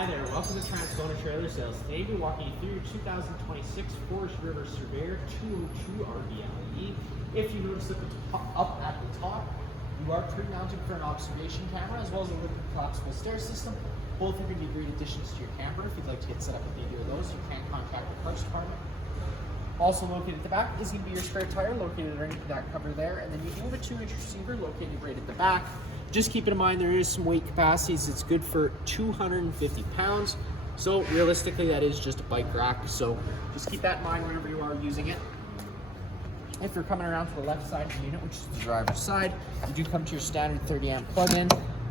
Hi there, welcome to Transcona Trailer Sales. Today we're walking you through your 2026 FOREST RIVER SURVEYOR 202 Rble. If you notice up at the top, you are pre-mounted for an observation camera as well as a liquid collapsible stair system. Both are going to be great additions to your camper. If you'd like to get set up with either of those, you can contact the parts department. Also located at the back is going to be your spare tire located underneath that cover there, and then you do have a 2-inch receiver located right at the back. Just keep in mind there is some weight capacities. It's good for 250 pounds. So realistically, that is just a bike rack. So just keep that in mind whenever you are using it. If you're coming around to the left side of the unit, which is the driver's side, you do come to your standard 30 amp plug-in.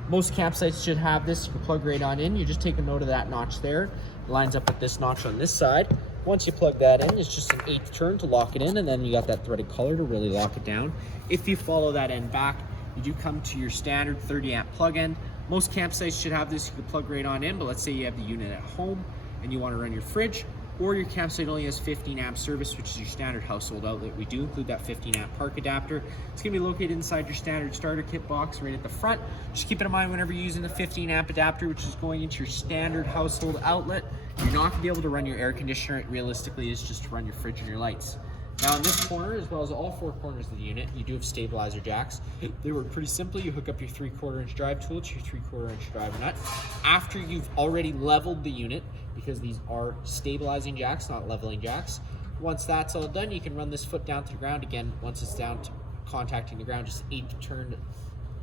Most campsites should have this. You can plug right on in. You just take a note of that notch there. It lines up with this notch on this side. Once you plug that in, it's just an 1/8 turn to lock it in, and then you got that threaded collar to really lock it down. If you follow that end back, you do come to your standard 30 amp plug-in. Most campsites should have this. You can plug right on in, but let's say you have the unit at home and you want to run your fridge, or your campsite only has 15 amp service, which is your standard household outlet. We do include that 15 amp park adapter. It's going to be located inside your standard starter kit box right at the front. Just keep it in mind whenever you're using the 15 amp adapter, which is going into your standard household outlet, you're not going to be able to run your air conditioner. It realistically is just to run your fridge and your lights. Now in this corner, as well as all 4 corners of the unit, you do have stabilizer jacks. They work pretty simply. You hook up your 3/4 inch drive tool to your 3/4 inch driver nut. After you've already leveled the unit, because these are stabilizing jacks, not leveling jacks. Once that's all done, you can run this foot down to the ground again. Once it's down to contacting the ground, just 1/8 turn to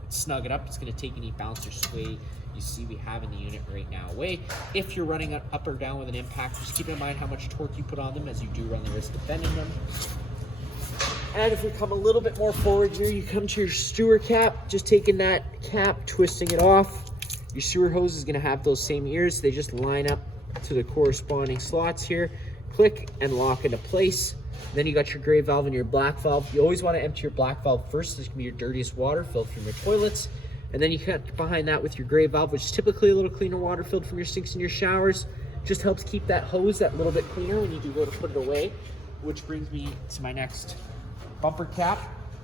snug it up. It's going to take any bounce or sway you see we have in the unit right now away. If you're running up or down with an impact, just keep in mind how much torque you put on them, as you do run the risk of bending them. And if we come a little bit more forward here, you come to your sewer cap, just taking that cap, twisting it off. Your sewer hose is going to have those same ears. They just line up to the corresponding slots here. Click and lock into place. Then you got your gray valve and your black valve. You always want to empty your black valve first. This can be your dirtiest water filled from your toilets. And then you cut behind that with your gray valve, which is typically a little cleaner water filled from your sinks and your showers. Just helps keep that hose that little bit cleaner when you do go to put it away. Which brings me to my next bumper cap.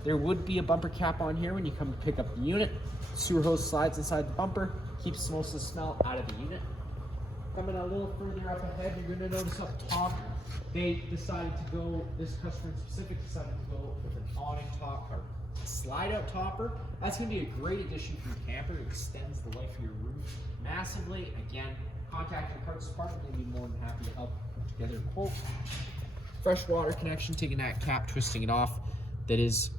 There would be a bumper cap on here when you come to pick up the unit. Sewer hose slides inside the bumper, keeps most of the smell out of the unit. Coming a little further up ahead, you're going to notice up top, they decided to go, this customer in specific decided to go with an awning top or slide out topper. That's going to be a great addition for your camper. It extends the life of your room massively. Again, contact the parts department. They'd be more than happy to help put together a quote. Fresh water connection, taking that cap, twisting it off. That is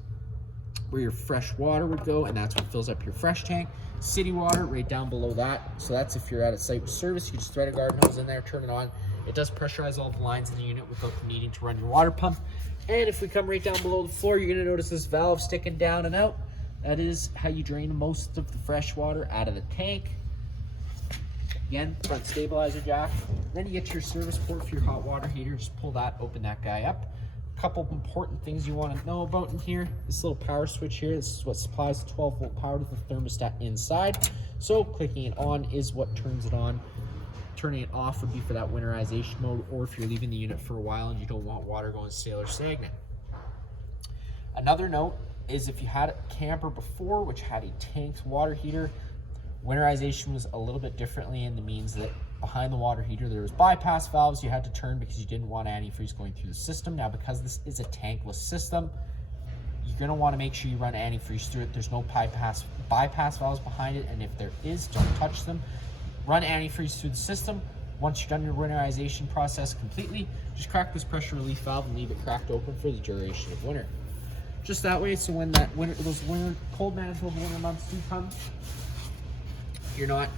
where your fresh water would go, and that's what fills up your fresh tank. City water right down below that. So that's if you're at a site with service, you just thread a garden hose in there, turn it on. It does pressurize all the lines in the unit without needing to run your water pump. And if we come right down below the floor, you're going to notice this valve sticking down and out. That is how you drain most of the fresh water out of the tank. Again, front stabilizer jack. Then you get your service port for your hot water heater. Just pull that, open that guy up. A couple important things you want to know about in here. This little power switch here, this is what supplies the 12-volt power to the thermostat inside. So clicking it on is what turns it on. Turning it off would be for that winterization mode, or if you're leaving the unit for a while and you don't want water going stale or stagnant. Another note is if you had a camper before which had a tanked water heater, winterization was a little bit differently in the means that behind the water heater there was bypass valves you had to turn because you didn't want antifreeze going through the system. Now because this is a tankless system, you're going to want to make sure you run antifreeze through it. There's no bypass valves behind it, and if there is, don't touch them. Run antifreeze through the system. Once you've done your winterization process completely, just crack this pressure relief valve and leave it cracked open for the duration of winter. Just that way, so when those cold manageable winter months do come, you're not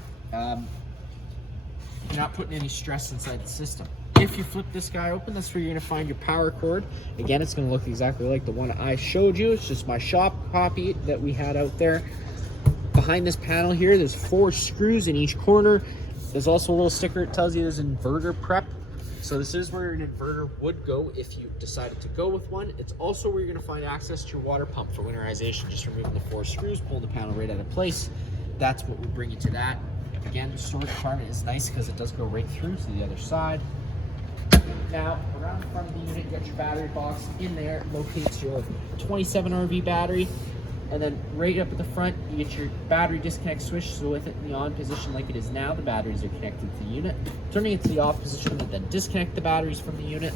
putting any stress inside the system. If you flip this guy open, that's where you're going to find your power cord. Again, it's going to look exactly like the one I showed you. It's just my shop copy that we had out there. Behind this panel here, there's 4 screws in each corner. There's also a little sticker that tells you there's inverter prep. So this is where an inverter would go if you decided to go with one. It's also where you're going to find access to your water pump for winterization. Just removing the 4 screws, pull the panel right out of place. That's what would bring you to that. Again, the storage compartment is nice because it does go right through to the other side. Now, around the front of the unit, you got your battery box. In there, it locates your 27 RV battery. And then right up at the front, you get your battery disconnect switch. So with it in the on position like it is now, the batteries are connected to the unit. Turning it to the off position would then disconnect the batteries from the unit.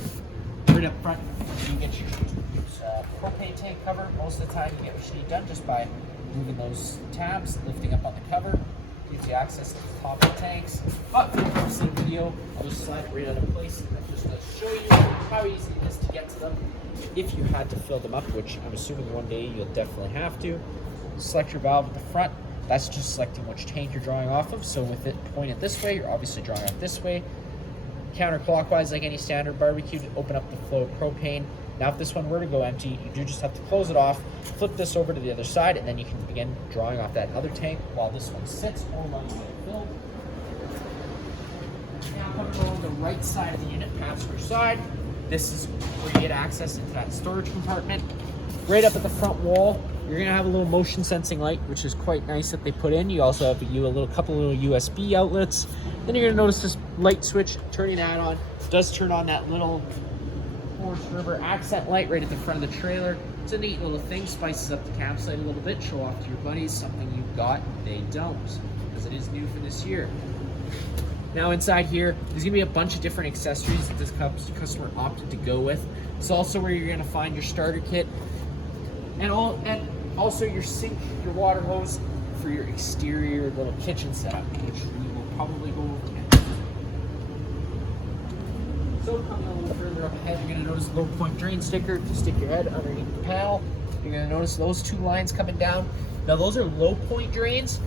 Right up front, you get your propane tank cover. Most of the time you get what you need done just by moving those tabs, lifting up on the cover. Gives you access to the top of the tanks. But for the purpose of the video, I'll just slide it right out of place. I'm just going to show you how easy it is to get to them if you had to fill them up, which I'm assuming one day you'll definitely have to. Select your valve at the front. That's just selecting which tank you're drawing off of. So with it pointed this way, you're obviously drawing off this way. Counterclockwise, like any standard barbecue, to open up the flow of propane. Now if this one were to go empty, you do just have to close it off, flip this over to the other side, and then you can begin drawing off that other tank while this one sits or while you get it filled. Now coming along the right side of the unit, passenger side, this is where you get access into that storage compartment. Right up at the front wall, you're gonna have a little motion sensing light, which is quite nice that they put in. You also have a couple little USB outlets. Then you're gonna notice this light switch, turning that on, does turn on that little Forest River accent light right at the front of the trailer. It's a neat little thing, spices up the campsite a little bit, show off to your buddies something you've got, they don't, because it is new for this year. Now inside here, there's gonna be a bunch of different accessories that this customer opted to go with. It's also where you're gonna find your starter kit, and also your sink, your water hose for your exterior little kitchen setup, which we will probably go over again. So coming a little further up ahead, you're going to notice a low point drain sticker. If you stick your head underneath the panel, you're going to notice those two lines coming down. Now those are low point drains.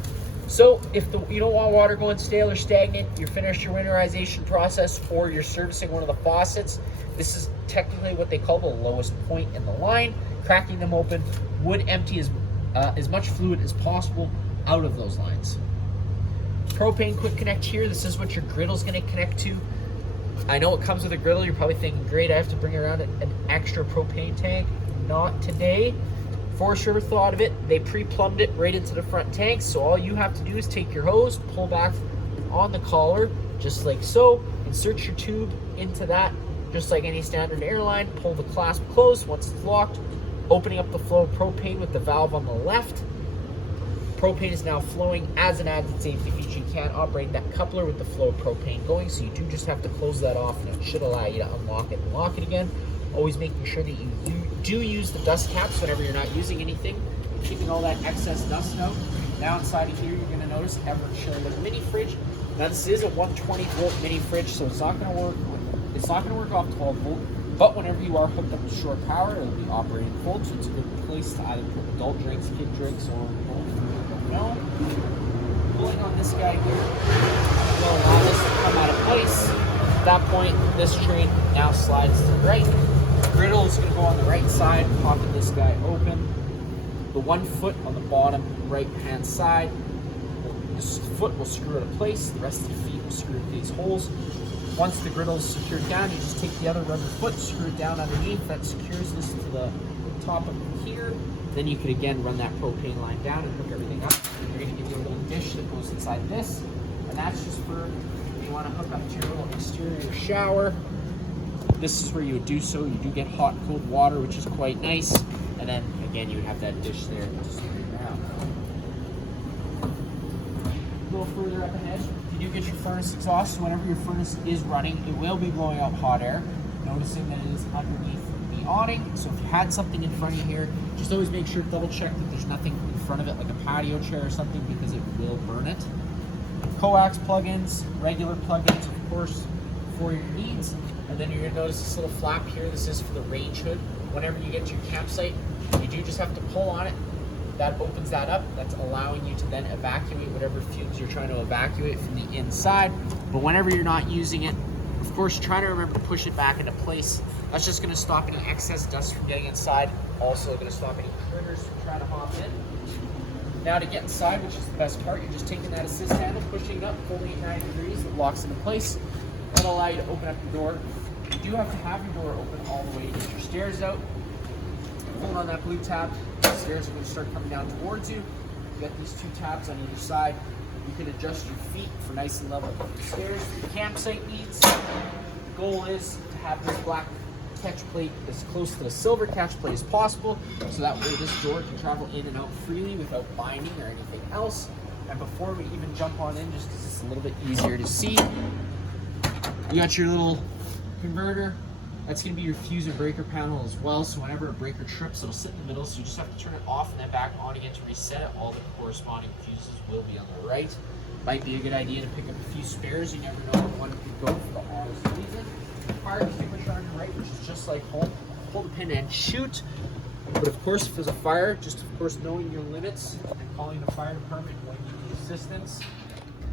So if you don't want water going stale or stagnant, you're finished your winterization process, or you're servicing one of the faucets, this is technically what they call the lowest point in the line. Cracking them open would empty as much fluid as possible out of those lines. Propane quick connect here. This is what your griddle's going to connect to. I know it comes with a griddle. You're probably thinking, great, I have to bring around an extra propane tank. Not today. Forest River thought of it. They pre-plumbed it right into the front tank. So all you have to do is take your hose, pull back on the collar, just like so. Insert your tube into that, just like any standard airline. Pull the clasp closed once it's locked, opening up the flow of propane with the valve on the left. Propane is now flowing. As an added safety feature, you can operate that coupler with the flow of propane going, so you do just have to close that off, and it should allow you to unlock it and lock it again. Always making sure that you do use the dust caps whenever you're not using anything, keeping all that excess dust out. Now inside of here, you're going to notice ever-chiller mini fridge. Now this is a 120 volt mini fridge, so it's not going to work. It's not going to work off 12 volt. But whenever you are hooked up to shore power, it'll be operating full, so it's a good place to either put adult drinks, kid drinks, or no. Pulling on this guy here will allow this to come out of place. At that point, this train now slides to the right. The griddle is going to go on the right side, popping this guy open. The 1 foot on the bottom right-hand side, this foot will screw into place. The rest of the feet will screw into these holes. Once the griddle is secured down, you just take the other rubber foot, screw it down underneath. That secures this to the top of here. Then you could again run that propane line down and hook everything up. They're going to give you a little dish that goes inside this, and that's just for if you want to hook up to your little exterior shower. This is where you would do so. You do get hot and cold water, which is quite nice. And then again, you would have that dish there just around. A little further up ahead, you do get your furnace exhaust. So whenever your furnace is running, it will be blowing out hot air. Noticing that it is underneath the awning. So if you had something in front of you here, just always make sure to double check that there's nothing in front of it, like a patio chair or something, because it will burn it. Coax plugins, regular plugins, of course, for your needs. And then you're going to notice this little flap here. This is for the range hood. Whenever you get to your campsite, you do just have to pull on it. That opens that up. That's allowing you to then evacuate whatever fumes you're trying to evacuate from the inside. But whenever you're not using it, of course, try to remember to push it back into place. That's just going to stop any excess dust from getting inside. Also going to stop any critters from trying to hop in. Now to get inside, which is the best part, you're just taking that assist handle, pushing it up, pulling it 90 degrees, it locks into place. That'll allow you to open up your door. You do have to have your door open all the way to get your stairs out. Pulling on that blue tab, the stairs are going to start coming down towards you. You got these 2 tabs on either side. You can adjust your feet for nice and level stairs for your campsite needs. The goal is to have this black catch plate as close to the silver catch plate as possible, so that way this door can travel in and out freely without binding or anything else. And before we even jump on in, just because it's a little bit easier to see, you got your little converter. That's going to be your fuse and breaker panel as well, so whenever a breaker trips, it'll sit in the middle, so you just have to turn it off and then back on again to reset it. All the corresponding fuses will be on the right. Might be a good idea to pick up a few spares. You never know when one could go for the auto season. Fire extinguisher on your right, which is just like home. Pull the pin and shoot. But of course, if there's a fire, just of course knowing your limits and calling the fire department when you need assistance.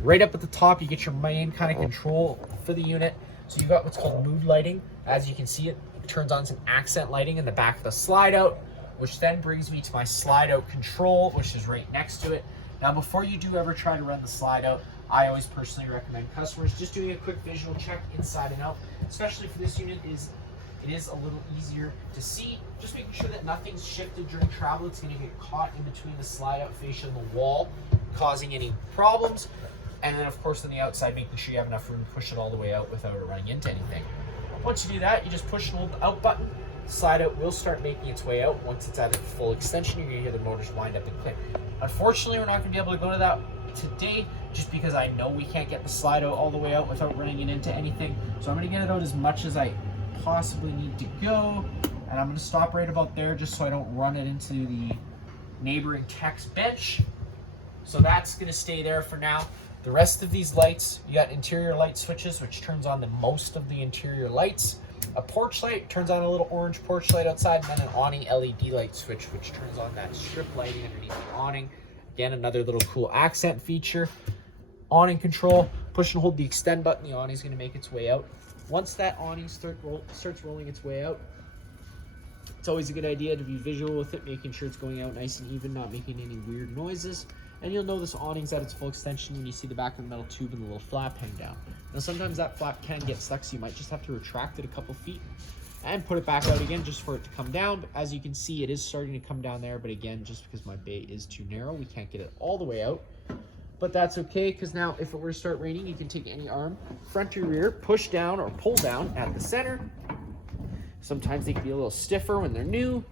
Right up at the top, you get your main kind of control for the unit. So you got what's called mood lighting. As you can see, it turns on some accent lighting in the back of the slide out, which then brings me to my slide out control, which is right next to it. Now, before you do ever try to run the slide out, I always personally recommend customers just doing a quick visual check inside and out, especially for this unit. It is a little easier to see. Just making sure that nothing's shifted during travel. It's going to get caught in between the slide out fascia and the wall, causing any problems. And then of course on the outside, making sure you have enough room to push it all the way out without it running into anything. Once you do that, you just push and hold the out button. Slide out will start making its way out. Once it's at its full extension, you're going to hear the motors wind up and click. Unfortunately, we're not going to be able to go to that today, just because I know we can't get the slide out all the way out without running it into anything. So I'm going to get it out as much as I possibly need to go, and I'm going to stop right about there just so I don't run it into the neighboring tech's bench. So that's going to stay there for now. The rest of these lights, you got interior light switches, which turns on the most of the interior lights. A porch light turns on a little orange porch light outside, and then an awning LED light switch, which turns on that strip lighting underneath the awning. Again, another little cool accent feature. Awning control, push and hold the extend button, the awning is going to make its way out. Once that awning starts rolling its way out, it's always a good idea to be visual with it, making sure it's going out nice and even, not making any weird noises. And you'll know this awning's at its full extension when you see the back of the metal tube and the little flap hang down. Now sometimes that flap can get stuck, so you might just have to retract it a couple feet and put it back out again just for it to come down. But as you can see, it is starting to come down there, but again, just because my bay is too narrow, we can't get it all the way out. But that's okay, because now if it were to start raining, you can take any arm, front or rear, push down or pull down at the center. Sometimes they can be a little stiffer when they're new.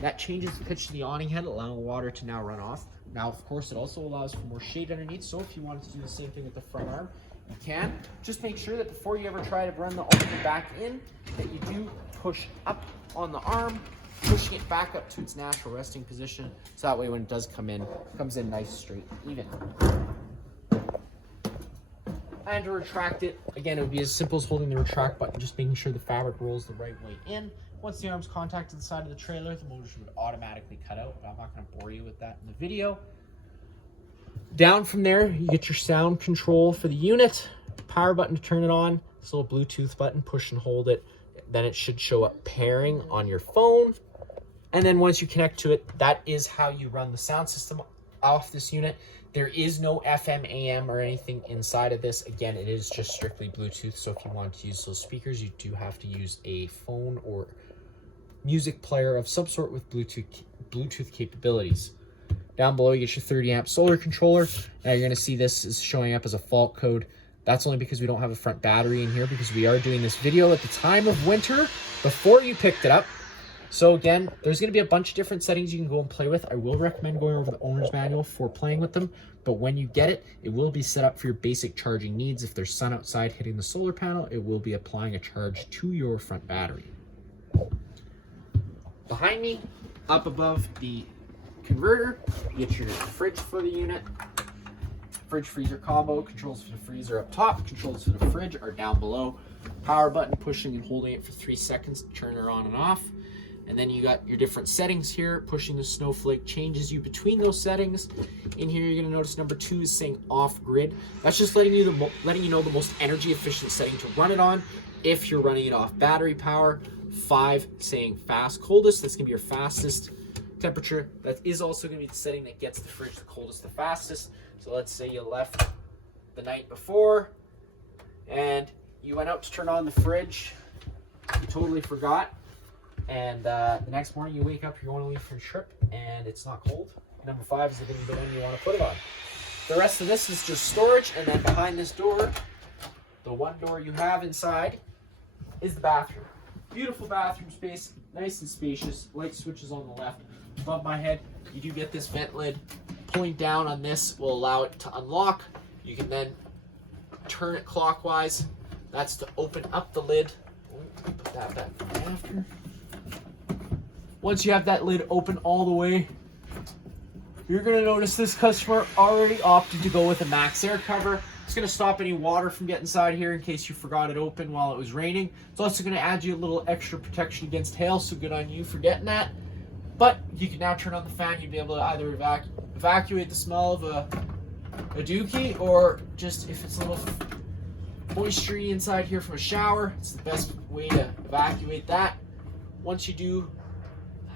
That changes the pitch of the awning head, allowing water to now run off. Now, of course, it also allows for more shade underneath, so if you wanted to do the same thing with the front arm, you can. Just make sure that before you ever try to run the awning back in, that you do push up on the arm, pushing it back up to its natural resting position, so that way when it does come in, it comes in nice, straight, even. And to retract it, again, it would be as simple as holding the retract button, just making sure the fabric rolls the right way in. Once the arm's contacted the side of the trailer, the motors would automatically cut out, but I'm not going to bore you with that in the video. Down from there, you get your sound control for the unit, power button to turn it on, this little Bluetooth button, push and hold it. Then it should show up pairing on your phone. And then once you connect to it, that is how you run the sound system off this unit. There is no FM, AM, or anything inside of this. Again, it is just strictly Bluetooth. So if you want to use those speakers, you do have to use a phone or music player of some sort with Bluetooth capabilities. Down below, you get your 30 amp solar controller. Now you're going to see this is showing up as a fault code. That's only because we don't have a front battery in here, because we are doing this video at the time of winter before you picked it up. So again, there's going to be a bunch of different settings you can go and play with. I will recommend going over the owner's manual for playing with them, but when you get it, it will be set up for your basic charging needs. If there's sun outside hitting the solar panel, it will be applying a charge to your front battery. Behind me, up above the converter, you get your fridge for the unit. Fridge freezer combo, controls for the freezer up top, controls for the fridge are down below. Power button, pushing and holding it for 3 seconds to turn her on and off. And then you got your different settings here. Pushing the snowflake changes you between those settings. In here, you're gonna notice number 2 is saying off grid. That's just letting you know the most energy efficient setting to run it on if you're running it off battery power. 5 saying fast coldest, that's gonna be your fastest temperature. That is also gonna be the setting that gets the fridge the coldest the fastest. So let's say you left the night before and you went out to turn on the fridge, you totally forgot, and the next morning you wake up, you're going to leave for a trip and it's not cold. Number 5 is the one you want to put it on. The rest of this is just storage, and then behind this door, the one door you have inside is the bathroom. Beautiful bathroom space, nice and spacious. Light switches on the left. Above my head, you do get this vent lid. Pulling down on this will allow it to unlock. You can then turn it clockwise. That's to open up the lid. Put that back after. Once you have that lid open all the way, you're going to notice this customer already opted to go with a max air cover. It's going to stop any water from getting inside here in case you forgot it open while it was raining. It's also going to add you a little extra protection against hail, so good on you for getting that. But you can now turn on the fan. You'll be able to either evacuate the smell of a dookie, or just if it's a little moisture inside here from a shower, it's the best way to evacuate that. Once you do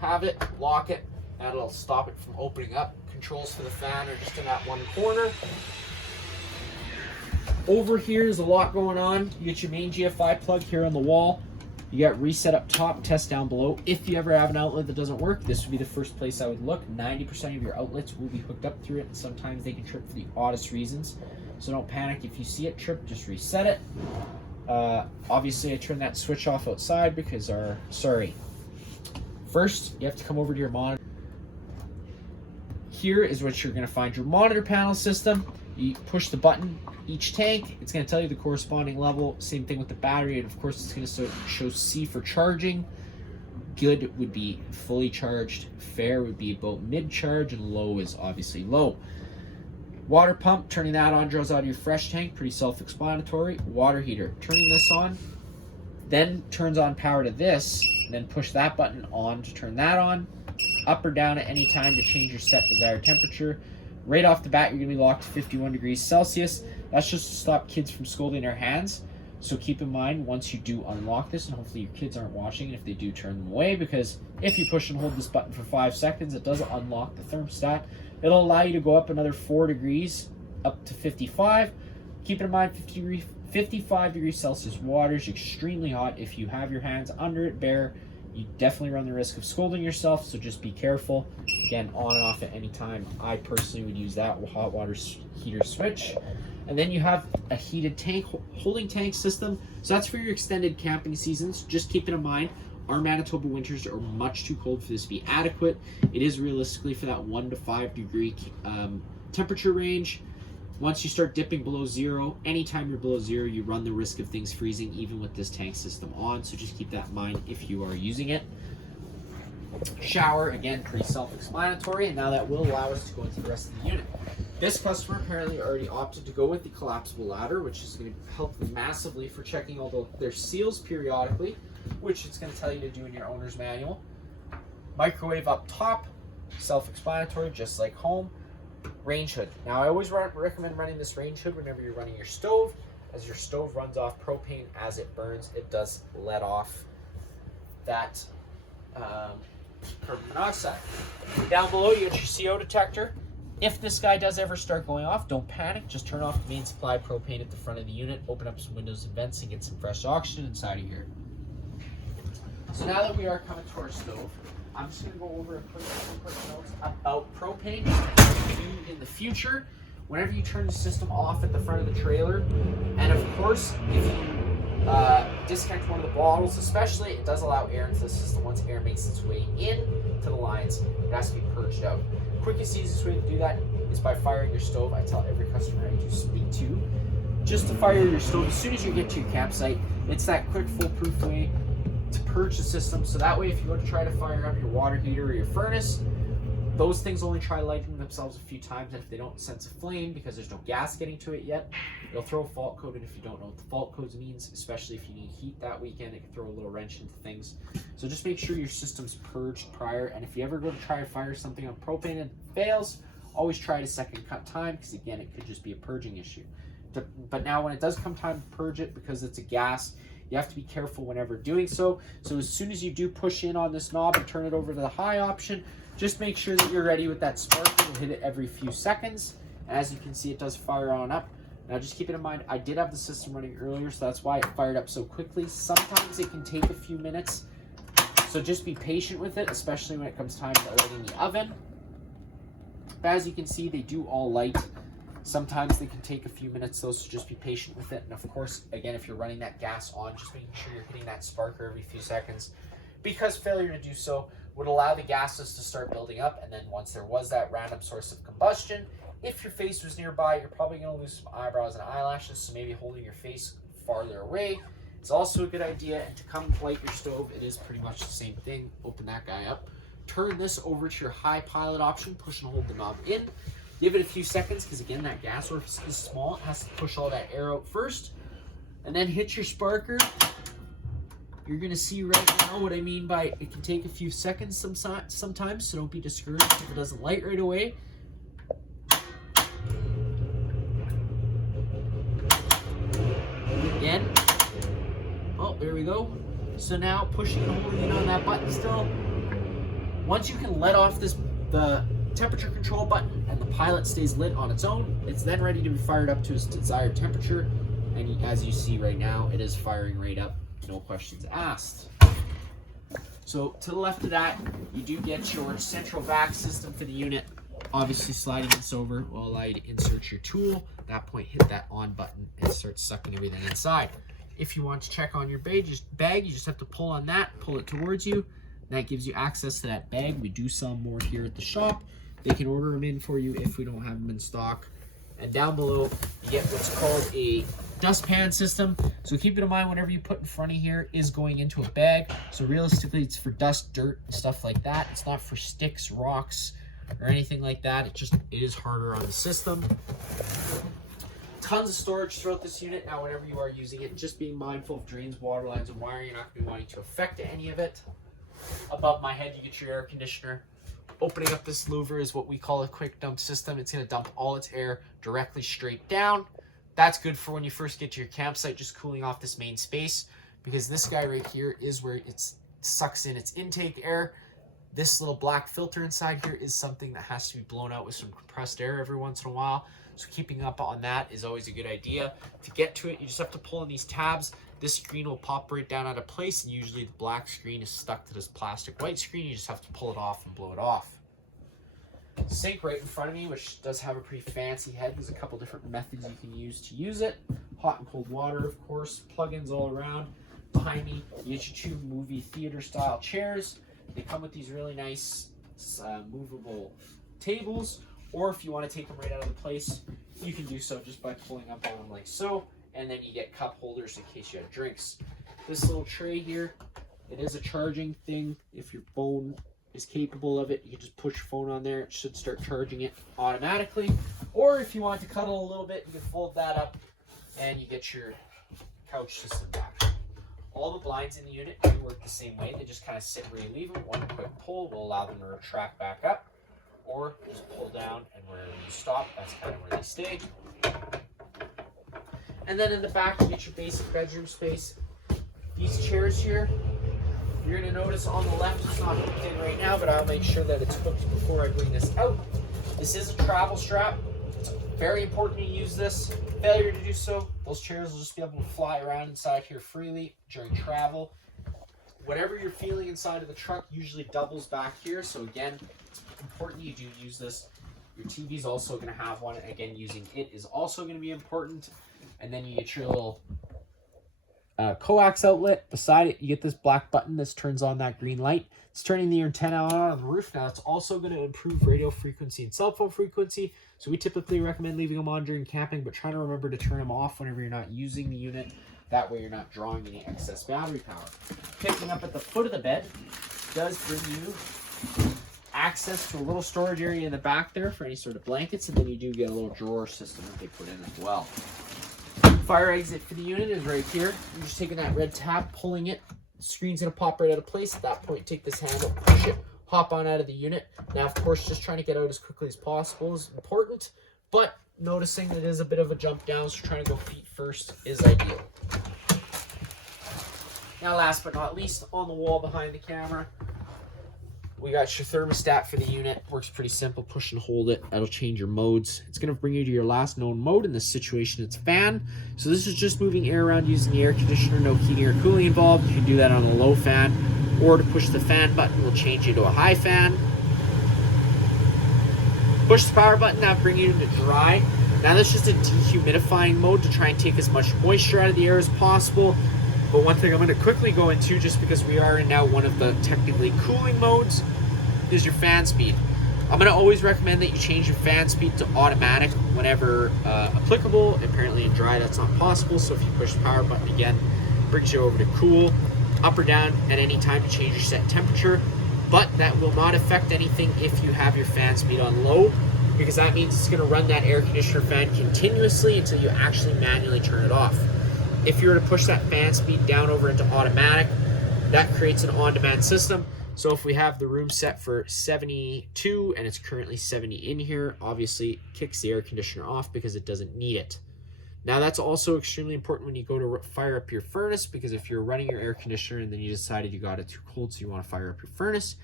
have it, lock it. That'll stop it from opening up. Controls for the fan are just in that one corner. Over here is a lot going on. You get your main GFI plug here on the wall. You got reset up top, test down below. If you ever have an outlet that doesn't work, this would be the first place I would look. 90% of your outlets will be hooked up through it, and sometimes they can trip for the oddest reasons. So don't panic if you see it trip, just reset it. Obviously I turned that switch off outside because first you have to come over to your monitor. Here is what you're going to find your monitor panel system. You push the button, each tank, it's going to tell you the corresponding level. Same thing with the battery, and of course it's going to show C for charging. Good would be fully charged, fair would be about mid-charge, and low is obviously low. Water pump, turning that on draws out of your fresh tank, pretty self-explanatory. Water heater, turning this on, then turns on power to this, and then push that button on to turn that on. Up or down at any time to change your set desired temperature. Right off the bat, you're going to be locked to 51 degrees Celsius. That's just to stop kids from scalding their hands. So keep in mind, once you do unlock this, and hopefully your kids aren't watching, and if they do, turn them away, because if you push and hold this button for 5 seconds, it does unlock the thermostat. It'll allow you to go up another 4 degrees, up to 55. Keep in mind, 55 degrees Celsius water is extremely hot. If you have your hands under it bare, you definitely run the risk of scalding yourself, so just be careful. Again, on and off at any time. I personally would use that hot water heater switch. And then you have a heated tank, holding tank system. So that's for your extended camping seasons. Just keep it in mind, our Manitoba winters are much too cold for this to be adequate. It is realistically for that 1 to 5 degree temperature range. Once you start dipping below zero, anytime you're below zero, you run the risk of things freezing, even with this tank system on. So just keep that in mind if you are using it. Shower, again, pretty self-explanatory, and now that will allow us to go into the rest of the unit. This customer apparently already opted to go with the collapsible ladder, which is going to help them massively for checking all their seals periodically, which it's going to tell you to do in your owner's manual. Microwave up top, self-explanatory, just like home. Range hood. Now I always recommend running this range hood whenever you're running your stove. As your stove runs off propane, as it burns, it does let off that carbon monoxide. Down below you get your CO detector. If this guy does ever start going off, don't panic. Just turn off the main supply propane at the front of the unit, open up some windows and vents, and get some fresh oxygen inside of here. So now that we are coming to our stove, I'm just going to go over a quick notes about propane. In the future, whenever you turn the system off at the front of the trailer, and of course, if you disconnect one of the bottles, especially, it does allow air into the system. Once air makes its way in to the lines, it has to be purged out. Quickest, easiest way to do that is by firing your stove. I tell every customer I do speak to, just to fire your stove as soon as you get to your campsite. It's that quick, foolproof way to purge the system, so that way if you go to try to fire up your water heater or your furnace, those things only try lighting themselves a few times, and if they don't sense a flame because there's no gas getting to it yet, it'll throw a fault code. And if you don't know what the fault codes means, especially if you need heat that weekend, it can throw a little wrench into things. So just make sure your system's purged prior, and if you ever go to try to fire something on propane and it fails, always try it a second cut time, because again, it could just be a purging issue. But now when it does come time to purge it, because it's a gas, you have to be careful whenever doing so. So as soon as you do push in on this knob and turn it over to the high option, just make sure that you're ready with that sparkler and hit it every few seconds. As you can see, it does fire on up. Now just keep it in mind, I did have the system running earlier, so that's why it fired up so quickly. Sometimes it can take a few minutes, so just be patient with it, especially when it comes time to lighting the oven. But as you can see, they do all light Sometimes they can take a few minutes though, so just be patient with it. And of course, again, if you're running that gas on, just making sure you're hitting that sparker every few seconds, because failure to do so would allow the gases to start building up. And then once there was that random source of combustion, if your face was nearby, you're probably going to lose some eyebrows and eyelashes. So maybe holding your face farther away is also a good idea. And to come light your stove, it is pretty much the same thing. Open that guy up, turn this over to your high pilot option, push and hold the knob in. Give it a few seconds, because again, that gas orifice is small. It has to push all that air out first. And then hit your sparker. You're gonna see right now what I mean by it can take a few seconds sometimes, so don't be discouraged if it doesn't light right away. Again. Oh, there we go. So now pushing and holding in on that button still. Once you can let off the temperature control button and the pilot stays lit on its own, it's then ready to be fired up to its desired temperature. And as you see right now, it is firing right up, no questions asked. So to the left of that, you do get your central vac system for the unit. Obviously sliding this over will allow you to insert your tool. At that point, hit that on button and start sucking everything inside. If you want to check on your bag, you just have to pull on that, pull it towards you. That gives you access to that bag. We do sell more here at the shop. They can order them in for you if we don't have them in stock. And down below, you get what's called a dustpan system. So keep it in mind, whatever you put in front of here is going into a bag. So realistically, it's for dust, dirt, and stuff like that. It's not for sticks, rocks, or anything like that. It is harder on the system. Tons of storage throughout this unit. Now, whenever you are using it, just being mindful of drains, water lines, and wiring. You're not going to be wanting to affect any of it. Above my head, you get your air conditioner. Opening up this louver is what we call a quick dump system. It's going to dump all its air directly straight down. That's good for when you first get to your campsite, just cooling off this main space, because this guy right here is where it sucks in its intake air. This little black filter inside here is something that has to be blown out with some compressed air every once in a while. So keeping up on that is always a good idea. To get to it, you just have to pull on these tabs. This screen will pop right down out of place, and usually the black screen is stuck to this plastic white screen. You just have to pull it off and blow it off. Sink right in front of me, which does have a pretty fancy head. There's a couple different methods you can use to use it. Hot and cold water, of course, plugins all around. Behind me, you get your two movie theater style chairs. They come with these really nice movable tables, or if you want to take them right out of the place, you can do so just by pulling up on them like so. And then you get cup holders in case you have drinks. This little tray here, it is a charging thing. If your phone is capable of it, you can just push your phone on there. It should start charging it automatically. Or if you want to cuddle a little bit, you can fold that up and you get your couch system back. All the blinds in the unit do work the same way. They just kind of sit where you leave them. One quick pull will allow them to retract back up, or just pull down, and wherever you stop, that's kind of where they stay. And then in the back, you get your basic bedroom space. These chairs here, you're going to notice on the left, it's not hooked in right now, but I'll make sure that it's hooked before I bring this out. This is a travel strap. It's very important to use this. Failure to do so, those chairs will just be able to fly around inside here freely during travel. Whatever you're feeling inside of the truck usually doubles back here. So again, it's important you do use this. Your TV's also going to have one. Again, using it is also going to be important. And then you get your little coax outlet. Beside it, you get this black button. This turns on that green light. It's turning the antenna on the roof. Now, it's also going to improve radio frequency and cell phone frequency. So we typically recommend leaving them on during camping, but try to remember to turn them off whenever you're not using the unit. That way you're not drawing any excess battery power. Picking up at the foot of the bed does bring you access to a little storage area in the back there for any sort of blankets, and then you do get a little drawer system that they put in as well. Fire exit for the unit is right here. You're just taking that red tab, pulling it. The screen's gonna pop right out of place. At that point, take this handle, push it, hop on out of the unit. Now, of course, just trying to get out as quickly as possible is important, but noticing that it is a bit of a jump down, so trying to go feet first is ideal. Now, last but not least, on the wall behind the camera, we got your thermostat for the unit. Works pretty simple. Push and hold it. That'll change your modes. It's going to bring you to your last known mode. In this situation, it's fan. So this is just moving air around using the air conditioner. No heating or cooling involved. You can do that on a low fan. Or to push the fan button will change you to a high fan. Push the power button. That'll bring you to dry. Now that's just a dehumidifying mode to try and take as much moisture out of the air as possible. But one thing I'm going to quickly go into, just because we are in now one of the technically cooling modes, is your fan speed. I'm going to always recommend that you change your fan speed to automatic whenever applicable. Apparently in dry that's not possible, so if you push the power button again, it brings you over to cool, up or down at any time to change your set temperature. But that will not affect anything if you have your fan speed on low, because that means it's going to run that air conditioner fan continuously until you actually manually turn it off. If you were to push that fan speed down over into automatic, that creates an on-demand system. So if we have the room set for 72 and it's currently 70 in here, obviously it kicks the air conditioner off because it doesn't need it. Now that's also extremely important when you go to fire up your furnace, because if you're running your air conditioner and then you decided you got it too cold so you want to fire up your furnace,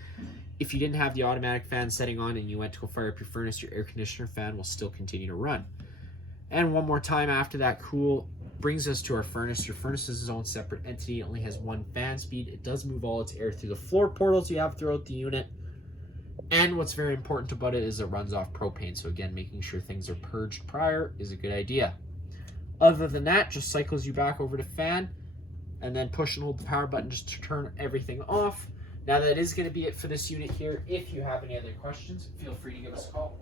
if you didn't have the automatic fan setting on and you went to go fire up your furnace, your air conditioner fan will still continue to run. And one more time after that cool brings us to our furnace. Your furnace is its own separate entity. It only has one fan speed. It does move all its air through the floor portals you have throughout the unit. And what's very important about it is it runs off propane. So again, making sure things are purged prior is a good idea. Other than that, just cycles you back over to fan and then push and hold the power button just to turn everything off. Now that is going to be it for this unit here. If you have any other questions, feel free to give us a call.